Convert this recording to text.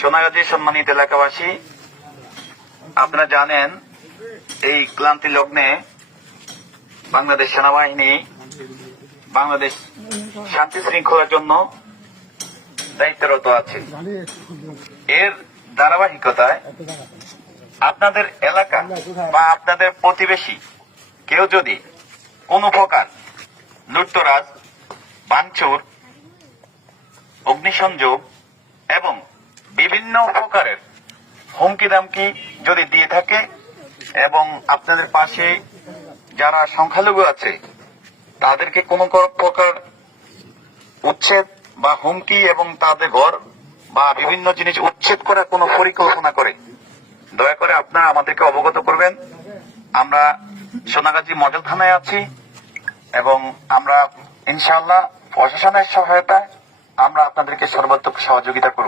সোনাগাজী সম্মানিত এলাকাবাসী, আপনারা জানেন এই ক্লান্তি লগ্নে বাংলাদেশ সেনাবাহিনী বাংলাদেশ শান্তি শৃঙ্খলার জন্য দায়িত্বরত আছে। এর ধারাবাহিকতায় আপনাদের এলাকা বা আপনাদের প্রতিবেশী কেউ যদি কোনো প্রকার লুটতরাজ, ভাঙচুর, অগ্নিসংযোগ এবং বিভিন্ন প্রকারের হুমকি দামকি যদি দিয়ে থাকে এবং আপনাদের পাশে যারা সংখ্যালঘু আছে তাদেরকে কোনো প্রকার উচ্ছেদ বা হুমকি এবং তাদের ঘর বা বিভিন্ন জিনিস উচ্ছেদ করার কোনো পরিকল্পনা করে, দয়া করে আপনারা আমাদেরকে অবগত করবেন। আমরা সোনাগাজী মডেল থানায় আছি এবং আমরা ইনশাআল্লাহ প্রশাসনের সহায়তায় আমরা আপনাদেরকে সর্বাত্মক সহযোগিতা করব।